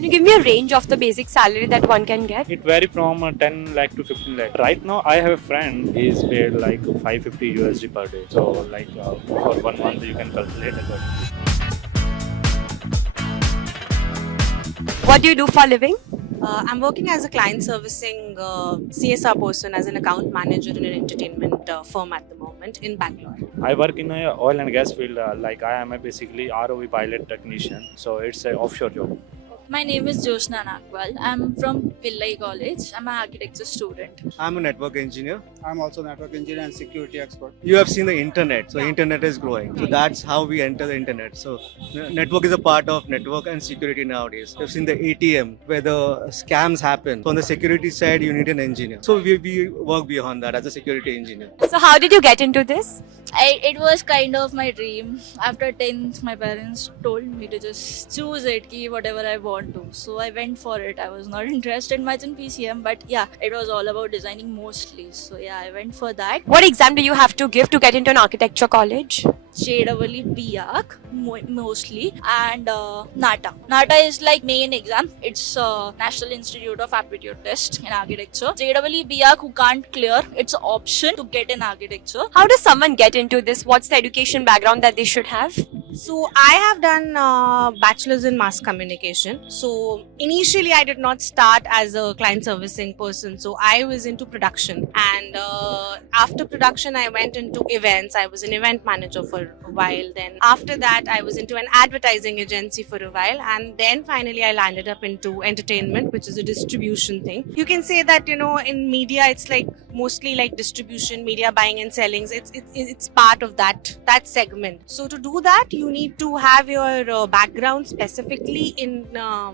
Can you give me a range of the basic salary that one can get? It vary from 10 lakh to 15 lakh. Right now, I have a friend. He is paid like 550 USD per day. So like for 1 month, you can calculate accordingly. What do you do for a living? I'm working as a client servicing CSR person as an account manager in an entertainment firm at the moment in Bangalore. I work in a oil and gas field. Like I am a basically ROV pilot technician. So it's a offshore job. My name is Joshna Nagwal. I'm from Pillai College. I'm an architecture student. I'm a network engineer. I'm also network engineer and security expert. You have seen the internet, so internet is growing. So that's how we enter the internet. So network is a part of network and security nowadays. You've seen the ATM where the scams happen. So on the security side, you need an engineer. So we work beyond that as a security engineer. So how did you get into this? It was kind of my dream. After 10th, my parents told me to just choose it, ki whatever I want to. So I went for it. I was not interested much in PCM, but yeah, it was all about designing mostly. So yeah, I went for that. What exam do you have to give to get into an architecture college? JEE BIAC mostly and NATA. NATA is like main exam. It's National Institute of Aptitude Test in architecture. JEE BIAC who can't clear, it's an option to get in architecture. How does someone get into this? What's the education background that they should have? So I have done bachelor's in mass communication. So initially I did not start as a client servicing person. So I was into production, and after production I went into events. I was an event manager for a while. Then after that I was into an advertising agency for a while, and then finally I landed up into entertainment, which is a distribution thing. You can say that, you know, in media it's like mostly like distribution, media buying and selling. It's part of that segment. So to do that you need to have your background specifically in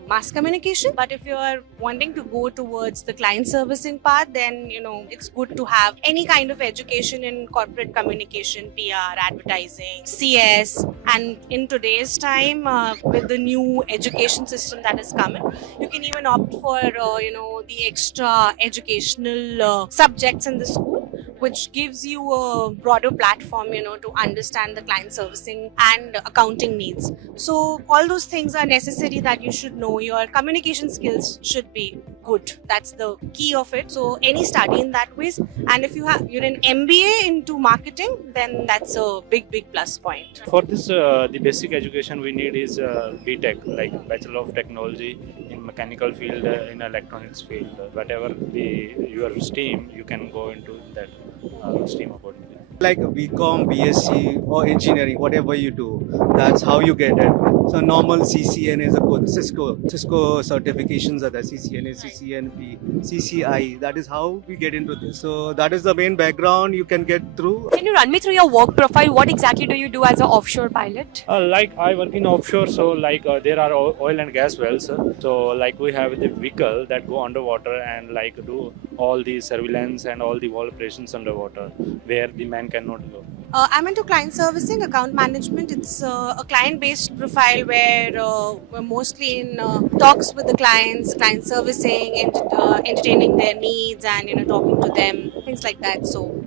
mass communication. But if you are wanting to go towards the client servicing part, then you know it's good to have any kind of education in corporate communication, PR, advertising, CS. And in today's time, with the new education system that is coming, you can even opt for the extra educational subjects in the school, which gives you a broader platform, to understand the client servicing and accounting needs. So all those things are necessary that you should know. Your communication skills should be good. That's the key of it. So any study in that ways. And if you're an MBA into marketing, then that's a big plus point. For this, the basic education we need is BTech, like Bachelor of Technology in mechanical field, in electronics field. Whatever your stream, you can go into that stream accordingly. Like BCom, BSc or engineering, whatever you do, that's how you get it. So normal CCNA is a code. Cisco certifications are there, CCNA, CCNP, CCI. That is how we get into this. So that is the main background you can get through. Can you run me through your work profile? What exactly do you do as an offshore pilot? Like I work in offshore, so like there are oil and gas wells. So like we have the vehicle that go underwater and like do all the surveillance and all the wall operations underwater where the man cannot go. I'm into client servicing, account management. It's a client-based profile where we're mostly in talks with the clients, client servicing, and entertaining their needs, and talking to them, things like that. So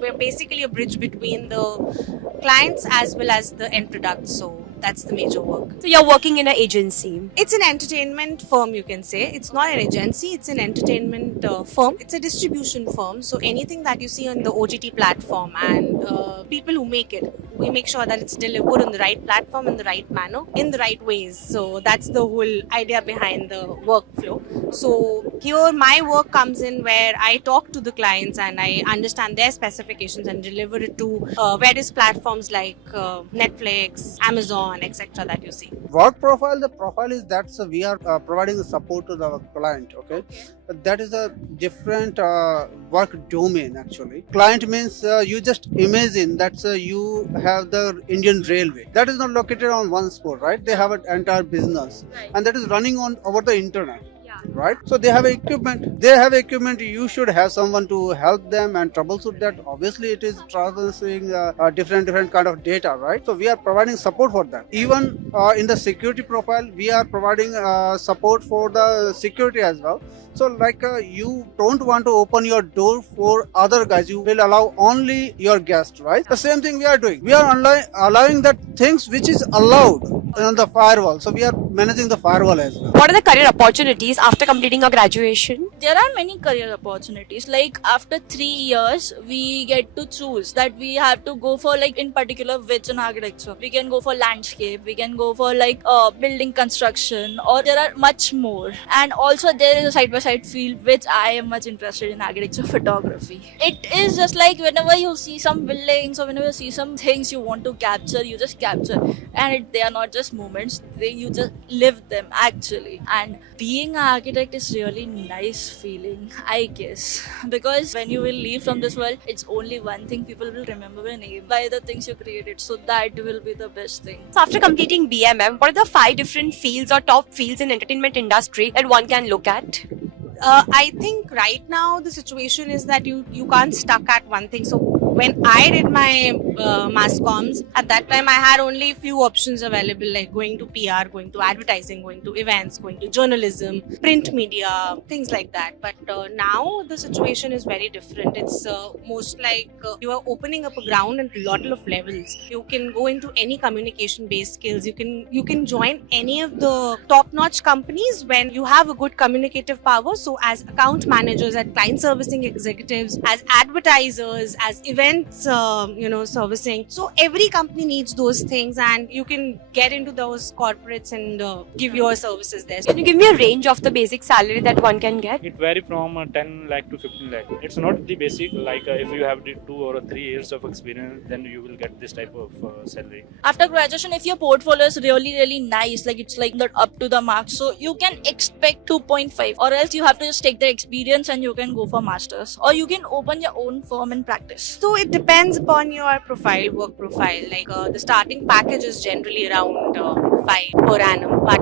we're basically a bridge between the clients as well as the end product. So that's the major work. So you're working in an agency. It's an entertainment firm, you can say. It's not an agency, it's an entertainment firm. It's a distribution firm. So anything that you see on the OTT platform and people who make it, we make sure that it's delivered on the right platform in the right manner, in the right ways. So that's the whole idea behind the workflow. So here my work comes in where I talk to the clients and I understand their specifications and deliver it to various platforms like Netflix, Amazon, etc. that you see. Work profile, the profile is that we are providing the support to the client, okay? That is a different work domain actually. Client means you just imagine that you have the Indian Railway. That is not located on one spot, right? They have an entire business, right, and that is running on over the internet. Right, so they have equipment. You should have someone to help them and troubleshoot that. Obviously it is traversing different kind of data, right? So we are providing support for that. Even in the security profile we are providing support for the security as well. So like you don't want to open your door for other guys. You will allow only your guests, right? The same thing we are doing. We are allowing that things which is allowed on the firewall. So we are managing the firewall as well. What are the career opportunities after completing your graduation? There are many career opportunities. Like after 3 years, we get to choose that we have to go for like in particular which in architecture. We can go for landscape. We can go for like building construction, or there are much more. And also there is a side-by-side field which I am much interested in, architecture photography. It is just like whenever you see some buildings or whenever you see some things you want to capture, you just capture, and they are not just moments. You just live them actually. And being an architect is really nice feeling, I guess, because when you will leave from this world, it's only one thing people will remember your name by the things you created. So that will be the best thing. So after completing BMM, what are the 5 different fields or top fields in entertainment industry that one can look at? I think right now the situation is that you can't stuck at one thing. So when I did my mass comms, at that time I had only few options available, like going to PR, going to advertising, going to events, going to journalism, print media, things like that. But now the situation is very different. It's most like you are opening up a ground at a lot of levels. You can go into any communication based skills. You can join any of the top notch companies when you have a good communicative power. So as account managers, as client servicing executives, as advertisers, as events servicing, so every company needs those things, and you can get into those corporates and give your services there. Can you give me a range of the basic salary that one can get? It varies from 10 lakh to 15 lakh. It's not the basic, like if you have the 2 or 3 years of experience, then you will get this type of salary. After graduation, if your portfolio is really nice, like it's like that up to the mark, so you can expect 2.5, or else you have to just take the experience and you can go for masters, or you can open your own firm and practice. So it depends upon your profile, work profile. Like the starting package is generally around 5 per annum, but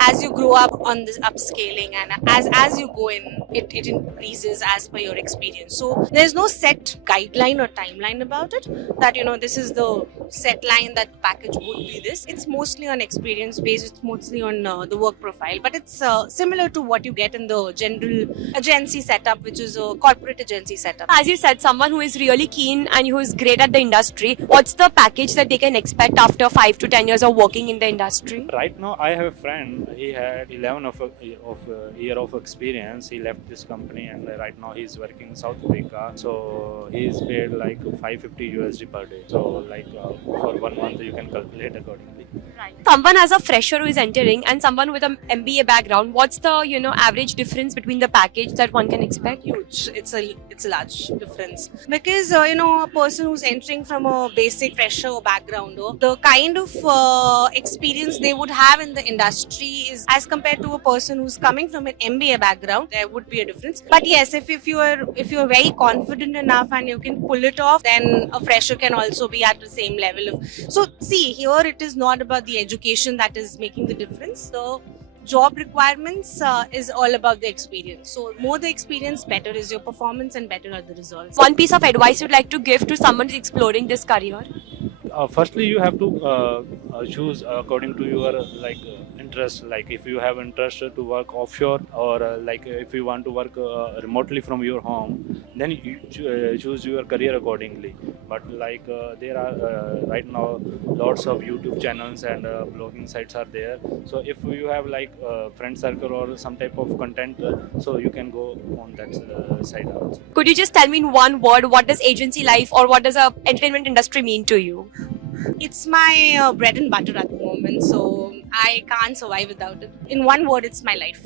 as you grow up on this upscaling and as you go in, it increases as per your experience. So there's no set guideline or timeline about it that this is the set line that package would be this. It's mostly on experience based. It's mostly on the work profile, but it's similar to what you get in the general agency setup, which is a corporate agency setup. As you said, someone who is really keen and who is great at the industry, what's the package that they can expect after 5 to 10 years of working in the industry? Right now, I have a friend. He had 11 of year of experience. He left this company, and right now he's working in South Africa. So he's paid like 550 USD per day. So like for 1 month, you can calculate accordingly. Right. Someone as a fresher who is entering and someone with an MBA background, what's the average difference between the package that one can expect? Huge. It's a large difference because a person who's entering from a basic fresher background, the kind of experience they would have in the industry is as compared to a person who's coming from an MBA background, there would be a difference. But yes, if you are very confident enough and you can pull it off, then a fresher can also be at the same level of. So see, here it is not about the education that is making the difference. The job requirements is all about the experience. So more the experience, better is your performance and better are the results. One piece of advice you'd like to give to someone who's exploring this career? Firstly, you have to choose according to your interest. Like if you have interest to work offshore, or like if you want to work remotely from your home, then you choose your career accordingly. But like there are right now lots of YouTube channels and blogging sites are there. So if you have like friend circle or some type of content, so you can go on that side also. Could you just tell me in one word, what does agency life or what does a entertainment industry mean to you? It's my bread and butter at the moment, so I can't survive without it. In one word, it's my life.